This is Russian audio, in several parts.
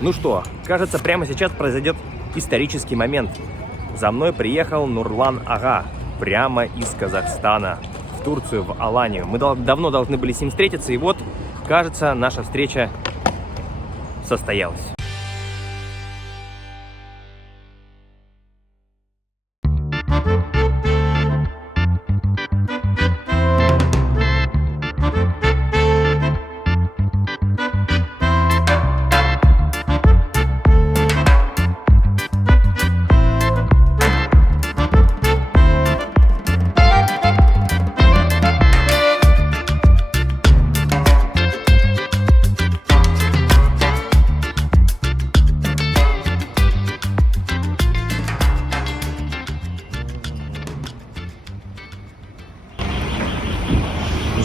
Ну что, кажется, прямо сейчас произойдет исторический момент. За мной приехал Нурлан Ага прямо из Казахстана в Турцию, в Аланию. Мы давно должны были с ним встретиться, и вот, кажется, наша встреча состоялась.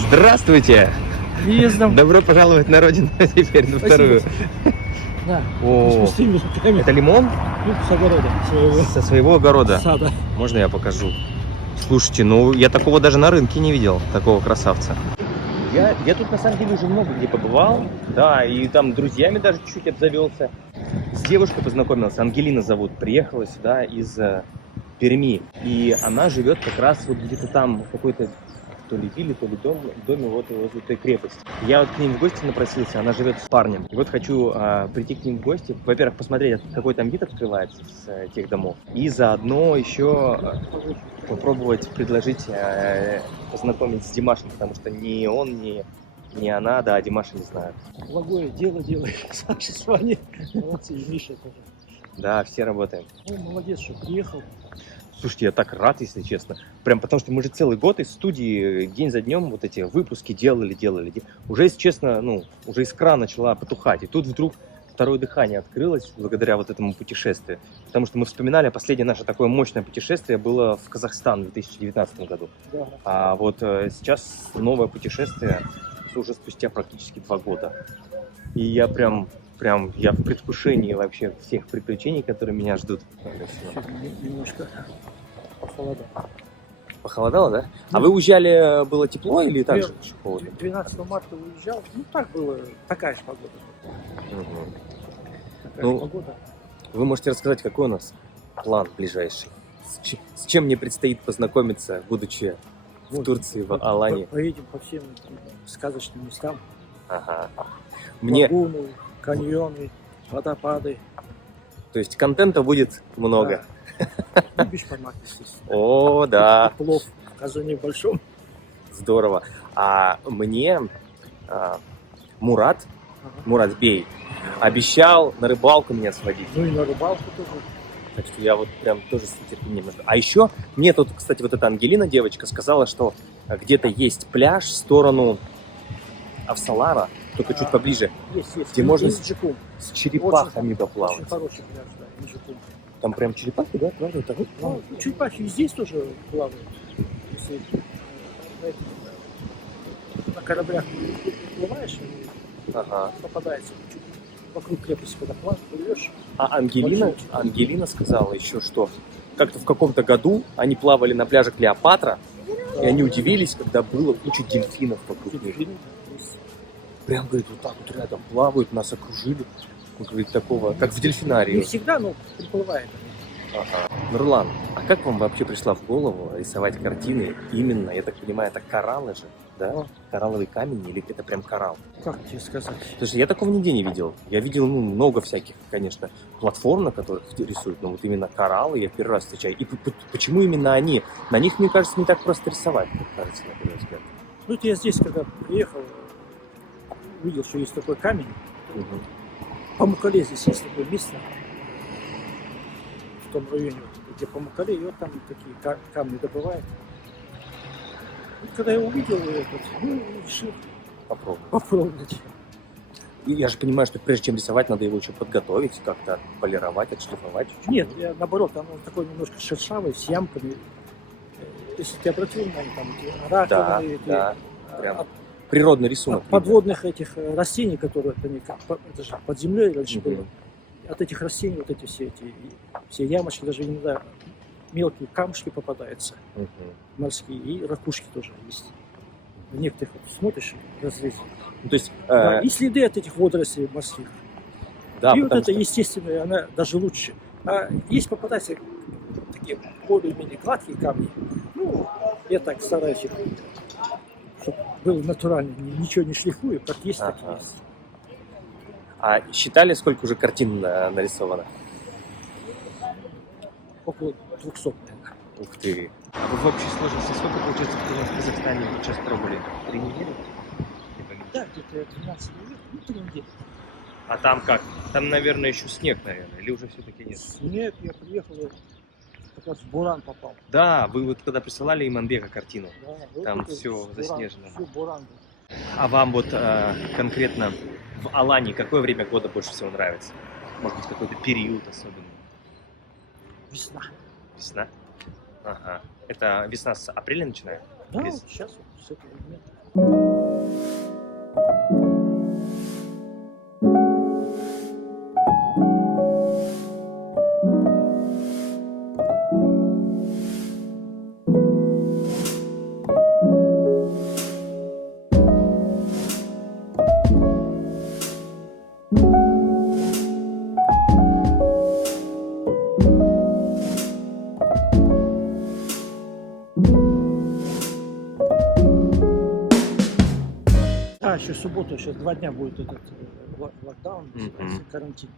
Здравствуйте! Въездом. Добро пожаловать на родину теперь, на вторую. Да. О, это лимон? Ну, с огорода своего. Со своего огорода. Сада. Можно я покажу? Слушайте, ну я такого даже на рынке не видел, такого красавца. Я тут на самом деле уже много где побывал, да, и там друзьями даже чуть-чуть обзавелся. С девушкой познакомился, Ангелина зовут, приехала сюда из Перми. И она живет как раз вот где-то там, в какой-то то ли вилле, то ли доме вот возле той крепости. Я вот к ним в гости напросился, она живет с парнем. И вот хочу прийти к ним в гости, во-первых, посмотреть, какой там вид открывается с тех домов. И заодно еще попробовать предложить познакомить с Димашем, потому что ни он, ни она, да, Димаша не знают. Благое дело делает. Саша с вами. Молодцы, и Миша тоже. Да, все работаем. Ну, молодец, что приехал. Слушайте, я так рад, если честно. Прям потому что мы же целый год из студии день за днем вот эти выпуски делали. Уже, если честно, уже искра начала потухать. И тут вдруг второе дыхание открылось благодаря вот этому путешествию. Потому что мы вспоминали, последнее наше такое мощное путешествие было в Казахстан в 2019 году. Да. А вот сейчас новое путешествие уже спустя практически 2 года. И я прям я в предвкушении вообще всех приключений, которые меня ждут. Немножко похолодало. Похолодало, да? А вы уезжали, было тепло или так же холодно? 12 марта уезжал. Ну, так было, такая же погода. Угу. Такая погода. Вы можете рассказать, какой у нас план ближайший? С чем мне предстоит познакомиться, будучи в Турции, в Алании? Поедем по всем сказочным местам. Ага. Лагуны, каньоны, водопады. То есть контента будет много. Да. Бешформат, естественно. О, да. Плов в казане большом. Здорово. А мне Мурат Бей обещал на рыбалку меня сводить. Ну и на рыбалку тоже. Так что я вот прям тоже с нетерпением жду. А еще мне тут, кстати, вот эта Ангелина, девочка, сказала, что где-то есть пляж в сторону Авсалара, только чуть поближе, есть. где можно с черепахами поплавать. Очень хороший пляж, да, Инджикум. Там прям черепахи, да, плавают? Ну, черепахи и здесь тоже плавают. Если на кораблях плываешь, попадается вокруг крепости, когда плывешь. А Ангелина сказала еще, что как-то в каком-то году они плавали на пляже Клеопатра, и они удивились, когда было куча дельфинов вокруг них. Прям, говорит, вот так вот рядом плавают, нас окружили. Он говорит, такого, как в дельфинарии. Не всегда, но приплывает. Ага. Нурлан, а как вам вообще пришла в голову рисовать картины именно, я так понимаю, это кораллы же, да? Коралловый камень или это прям коралл? Как тебе сказать? Слушай, я такого нигде не видел. Я видел много всяких, конечно, платформ, на которых рисуют, но вот именно кораллы я первый раз встречаю. И почему именно они? На них, мне кажется, не так просто рисовать, как кажется, на первый взгляд. Ну, я здесь, когда приехал, увидел, что есть такой камень. Памукале здесь есть такое место. В том районе, где Памукале, и вот там такие камни добывают. И когда я увидел решил попробовать. И я же понимаю, что прежде чем рисовать, надо его еще подготовить, как-то полировать, отшлифовать. Нет, наоборот, оно такое немножко шершавое, с ямками. Если ты обратил внимание, там эти раковины, да. Прям природный рисунок. Подводных этих растений, которые это же под землей раньше было. От этих растений вот эти все ямочки, даже иногда мелкие камушки попадаются, морские, и ракушки тоже есть. В некоторых смотришь разрезе. То есть, И следы от этих водорослей морских. Да, И вот потому это что- естественное, она даже лучше. А есть попадаются такие более-менее гладкие камни. Ну, я так стараюсь, чтобы было натурально, ничего не шлифую, как есть, так и Ага. есть. А считали, сколько уже картин нарисовано? Около 200, наверное. Ух ты. А вы в общей сложности сколько, получается, в Казахстане вы сейчас пробовали? 3 недели? Да, где-то 12 лет, ну, 3 недели. А там как? Там, наверное, еще снег, наверное, или уже все-таки нет? Снег, я приехал, как раз в буран попал. Да, вы вот когда присылали Иманбека картину, Да, вот там это все буран, заснежено. всё буран был. А вам вот конкретно в Алании какое время года больше всего нравится? Может быть, какой-то период особенный? Весна. Весна? Ага. Это весна с апреля начинает? Да, Или вот с- сейчас вот с этого момента. А, еще субботу, сейчас 2 дня будет этот локдаун, называется, Мгм. карантин.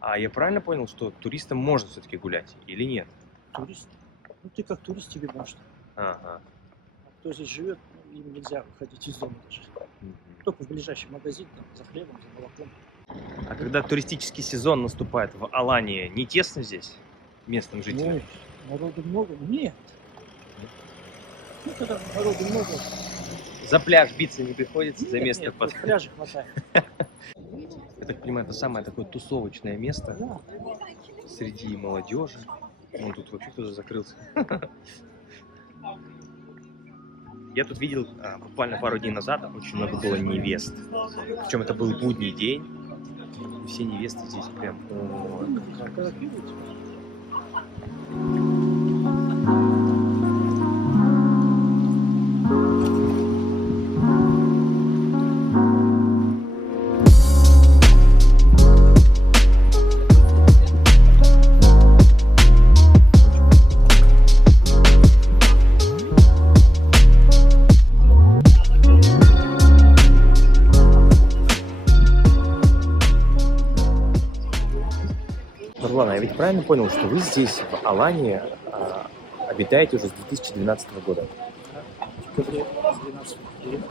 А я правильно понял, что туристам можно все-таки гулять или нет? Турист. Ну ты как турист, тебе можно. Ага. А кто здесь живет, ну, им нельзя выходить из дома даже. Мгм. Только в ближайший магазин, там, за хлебом, за молоком. А когда туристический сезон наступает в Алании, не тесно здесь местным жителям? Ой, народу много? Нет. Ну, когда народу много, За пляж биться не приходится, за нет, место нет, под... пляжа хватает. Я так понимаю, это самое такое тусовочное место Да. среди молодежи. Вон тут вообще кто-то закрылся. Я тут видел буквально пару дней назад, очень много было невест. Причем это был будний день. И все невесты здесь прям... ой, как Фотографируйте. Нурлан, а я ведь правильно понял, что вы здесь, в Алании, обитаете уже с 2012 года? В декабре 12 приехали.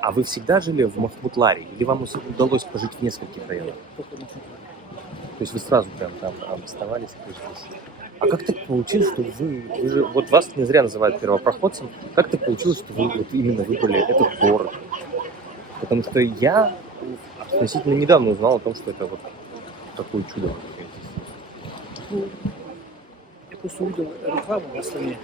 А вы всегда жили в Махмутларе? Или вам удалось пожить в нескольких районах? Нет, только на Футболе. То есть вы сразу прям там оставались, прижились? А как так получилось, что вы же, вот вас не зря называют первопроходцем, как так получилось, что вы вот именно выбрали этот город? Потому что я относительно недавно узнал о том, что это вот такое чудо. Ну, я просто увидел рекламу в Астане.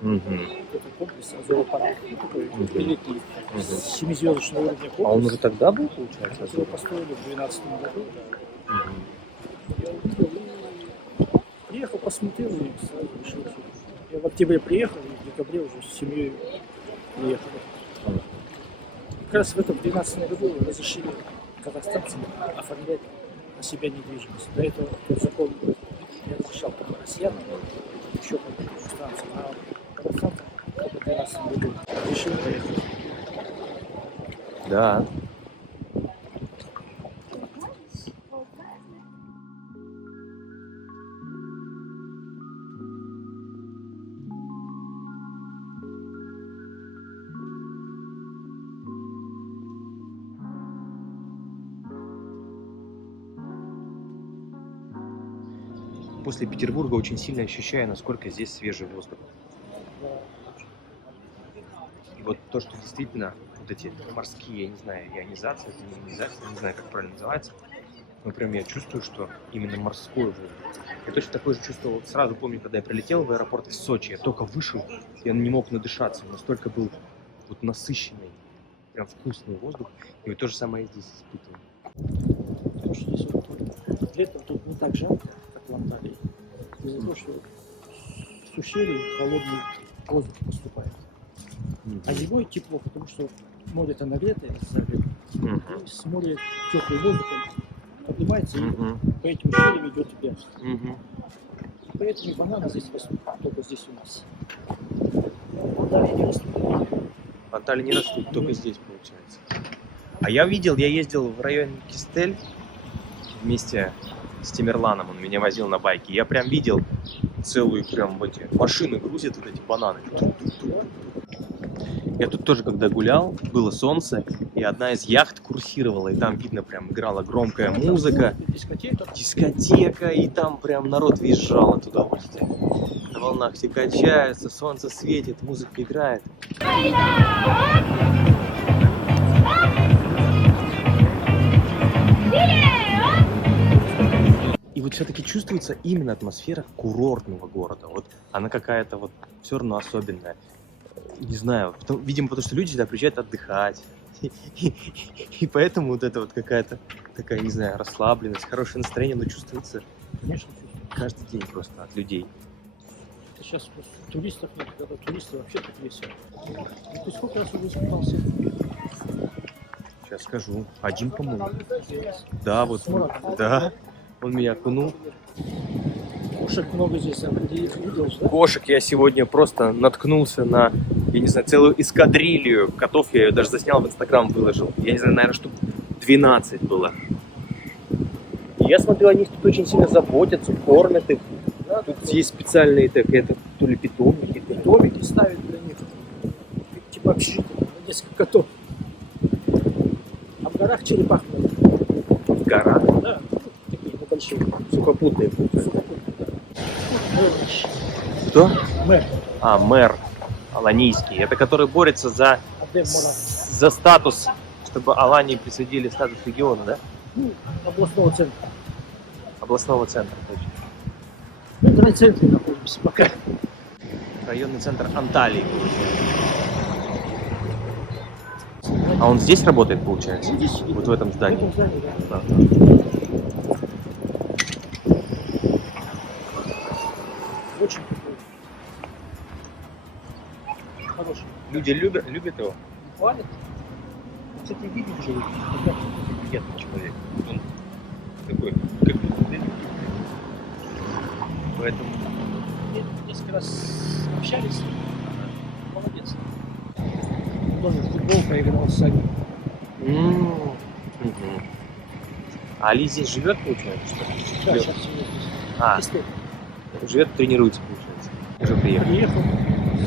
Мгм. Это комплекс зоопарк. Ну, такой Мгм. великий, Мгм. 7-звездочного уровня комплекс. А он уже тогда был, получается? Его построили в 2012 году. Да. Мгм. Я увидел и приехал, посмотрел и сразу решил. Что... Я в октябре приехал, и в декабре уже с семьей приехал. Мгм. Как раз в этом 2012 году разрешили казахстанцам оформлять на себя недвижимость. До этого тот закон не разрешал только россиянам, еще каким-то иностранцам, а казахстанцам только в 2012 году решили поехать. Да. После Петербурга очень сильно ощущаю, насколько здесь свежий воздух. И вот то, что действительно вот эти морские, я не знаю, ионизации, демонизации, не знаю, как правильно называется, но прям я чувствую, что именно морской воздух. Я точно такое же чувствовал, сразу помню, когда я прилетел в аэропорт в Сочи, я только вышел, я не мог надышаться, настолько был вот насыщенный, прям вкусный воздух, и вот то же самое я здесь испытываю. Потому что здесь вот летом тут не так жарко, как в Анталии. Из-за того, что с ущелья холодный воздух поступает. А зимой тепло, потому что море-то нагретое из-за лета. Мгм. И с моря теплый воздух, он поднимается и Мгм. по этим ущельям идет вверх. Мгм. Поэтому и бананы здесь растут, только здесь у нас. Да, и не растут. Анталии не растут, только здесь получается. А я видел, я ездил в район Кистель вместе с Тимерланом, он меня возил на байке. Я прям видел целую прям эти машины грузят вот эти бананы. Я тут тоже когда гулял, было солнце, и одна из яхт курсировала, и там видно прям играла громкая музыка, дискотека, и там прям народ визжал от удовольствия. На волнах все качаются, солнце светит, музыка играет. И вот все-таки чувствуется именно атмосфера курортного города. Вот она какая-то вот все равно особенная. Не знаю, видимо, потому что люди сюда приезжают отдыхать. И поэтому вот это вот какая-то такая, не знаю, расслабленность, хорошее настроение, но чувствуется Конечно, каждый день просто от людей. сейчас туристов нет, когда туристы вообще тут весело. Ты сколько раз уже искупался? Сейчас скажу. Один, по-моему. Да, вот. Да. Он меня окунул. Кошек много здесь, а где их видел, да? Кошек я сегодня просто наткнулся на, я не знаю, целую эскадрилью котов. Я ее даже заснял, в Инстаграм выложил. Я не знаю, наверное, штук 12 было. И я смотрю, они тут очень сильно заботятся, кормят их. Да, Тут есть специальные, так, это, то ли питомники. домики ставят для них, типа общежития, на несколько котов. А в горах черепах много. В горах. Да, такие небольшие. Сухопутные. Кто? Кто? Мэр. А, мэр Аланийский. Это который борется за статус, чтобы Алании присудили статус региона, да? Ну, областного центра. Областного центра, точно. Мы в райцентре находимся пока. Районный центр Анталии. А он здесь работает, получается? Ну, здесь, Вот в этом здании. В этом здании, да. Да. Очень прикольно. Хороший. Люди любят его? Хвалят. Кстати, видим же, Приятный человек. Он такой, как поэтому несколько раз общались. Молодец. Тоже в футбол поиграл с Саней. А Али здесь живет, получается, что ли? Да, Живет. сейчас живет здесь. А, Если живет, тренируется, получается. Уже приехал. приехал,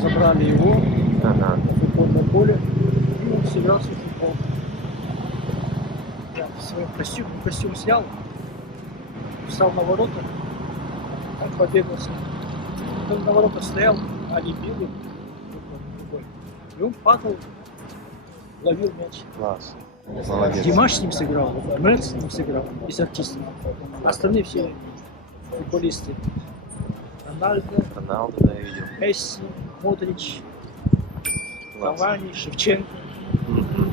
забрали его Ага. на футбольное поле, и он сыгрался в футбол. Я в своем костюм снял, встал на ворота, он побегался. Он на воротах стоял, они били, и он падал, ловил мяч. Класс. Молодец. Димаш с ним сыграл, Мэр с ним сыграл, и с артистами. Остальные все футболисты. Рональдо, Роналду, да, я видел. Месси, Модрич, Класс. Кавани, Шевченко. Мгм.